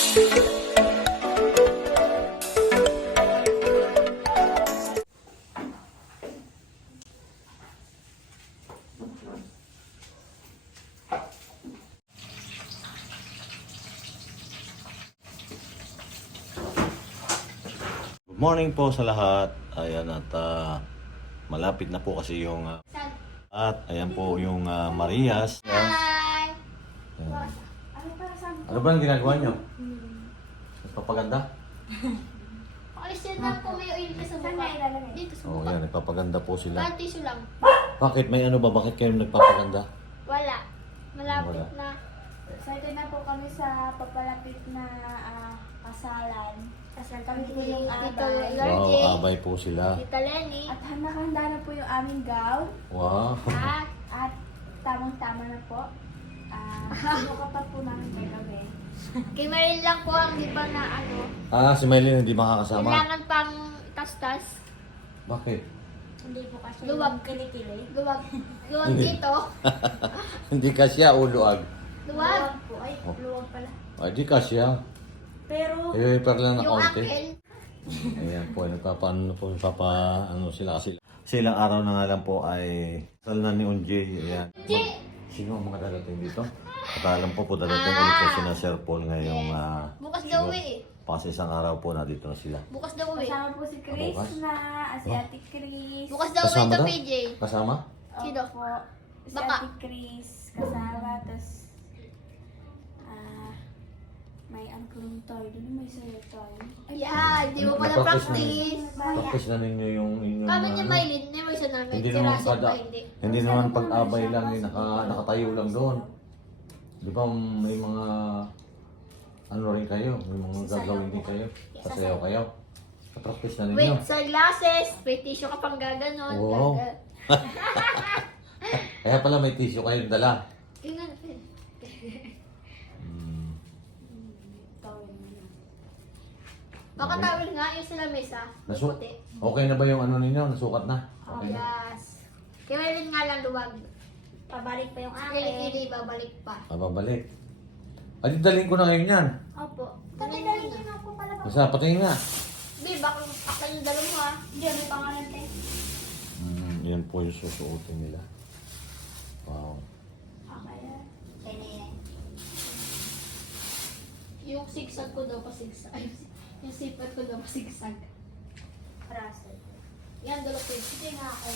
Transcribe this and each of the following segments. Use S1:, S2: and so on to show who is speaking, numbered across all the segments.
S1: Good morning po sa lahat. Ayan at malapit na po kasi yung at ayan po yung Marias.
S2: Hi!
S1: Ayan. Ano ba ang ginagawa nyo? Nagpapaganda?
S2: Alisin lang po may oil ka sa mukha. Dito sa
S1: Oo,
S2: mukha.
S1: yan. Nagpapaganda po sila.
S2: Kahit tissue lang.
S1: Bakit? May ano ba? Bakit kayo nagpapaganda?
S2: Wala. Malapit
S1: Wala.
S2: na.
S3: Excited na po kami sa papalapit na kasalan. Kasal kami po yung
S2: Tito
S3: abay.
S2: Lord.
S1: Wow, abay po sila.
S2: Tita Lenny.
S3: At nakahanda na po yung aming gown.
S1: Wow.
S3: At tamang-tama na po. Sinuka pa po namin kagabi.
S2: Kay Marilyn lang po ang di pa na
S1: Si Maylin hindi makakasama.
S2: kailangan pang tastas.
S1: Bakit?
S3: Hindi po kasi
S2: Luwag.
S3: kilikili.
S2: Luwag. Luwag dito.
S1: Hindi kasya o luag?
S2: Luwag.
S3: Po. Ay,
S2: Oh.
S3: luwag pala.
S1: Ay, di kasya.
S3: Pero,
S1: I-repair lang ng
S2: Yung
S1: konti.
S2: akin.
S1: Ayan po, ano sila kasi. Kasi ilang araw na nga lang po ay kasal na ni Unjay. Ayan. Sino ang mga darating dito? At alam po darating ulit po sina Sir Paul ngayong
S2: Bukas daw eh.
S1: pas isang araw po na dito na sila.
S2: Bukas daw eh.
S3: kasama po si Chris
S1: Bukas?
S3: na, si Ate Chris.
S2: Bukas daw eh
S1: Kasama
S2: ito
S1: daw?
S2: PJ.
S1: Kasama?
S2: Sino?
S3: Po. Si
S2: Baka.
S3: Ate Chris kasama. Tapos, may angklong tayo. Doon may sayo tayo.
S2: Yeah, di mo pala practice.
S1: Practice na ninyo yung inyong...
S2: Kami niya Maylin, may isa namin.
S1: Hindi
S2: Si
S1: naman
S2: Russell
S1: kada,
S2: pa hindi.
S1: hindi naman pag-abay lang, nakatayo lang doon. Di ba may mga ano rin kayo, may mga gagawin din kayo, sasayaw kayo. Practice na ninyo.
S2: Wait, sa glasses, may tissue ka pang gaganon.
S1: Wow. Kaya pala may tissue kayong dala.
S2: Tingnan. Baka tawil nga yung sa lamesa.
S1: Nasu
S2: Puti.
S1: okay na ba yung ano ninyo? Nasukat na?
S2: Oh,
S1: Okay na?
S2: yes. Kaya Maylin nga lang luwag.
S3: Pabalik pa yung
S2: Kili-kili, babalik pa.
S1: Babalik. Ay, dalhin ko na ngayon yan.
S3: Opo.
S2: Ganun
S3: Tatay,
S2: yun
S3: na po pala.
S1: Basta, patingin nga.
S2: Babe, baka akal yung dalawa ha.
S3: Hindi, may pangalan tayo.
S1: Yan po yung susuotin nila. Wow.
S3: Okay.
S2: Yung sigsag ko daw pasigsag. Ay, yung sipat ko daw pasigsag.
S3: Russell.
S2: Yan, dalawa ko.
S3: Sige nga ako.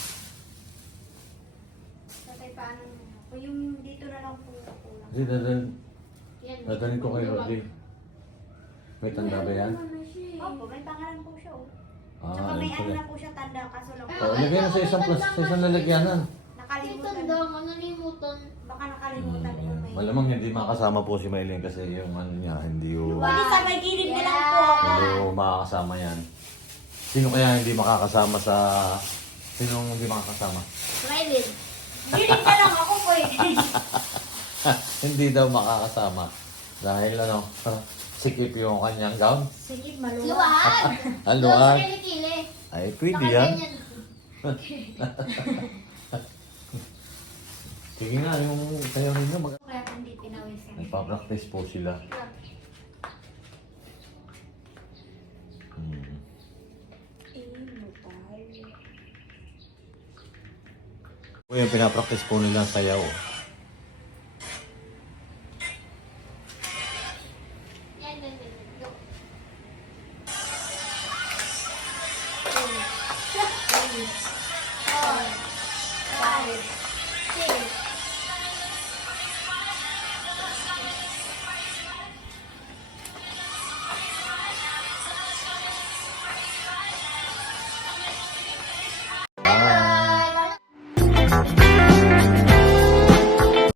S3: Tatay, paano na? Kung yung dito na lang po kulang.
S1: Kasi
S2: Yan.
S1: dadalhin ko kay Roddy. May tanda ba yan?
S3: Opo, may pangalan po siya. Oh.
S1: Ah,
S3: Tsaka may
S1: ayun
S3: ano
S1: pala.
S3: na po siya tanda, kaso lang po.
S1: Oh, ilagay na sa isang lalagyanan.
S2: May
S3: Nakalimutan.
S2: tanda, manalimutan.
S3: Baka nakalimutan po may.
S1: Malamang hindi makakasama po si Maylin kasi yung ano niya, hindi yung...
S3: Pwede sa may gilid na lang po.
S1: Hindi yung makakasama yan. Sino kaya hindi makakasama sa... Sinong hindi makakasama?
S2: Maylin.
S3: Gilid na lang ako po eh.
S1: Hindi daw makakasama. Dahil ano, sikip yung kanyang gown.
S3: Sige, maluwa.
S2: Luwag!
S1: Ang
S2: Doon sa
S1: luwag.
S2: kili-kili.
S1: Ay, pwede
S2: Saka
S1: yan.
S2: ganyan.
S1: Sige nga, yung kayo ninyo,
S3: Kaya hindi pinawisan.
S1: nagpa-practice po sila. Po yung pinapractice po nila sayaw.
S2: Yan, yan, yan. Go. Four, five,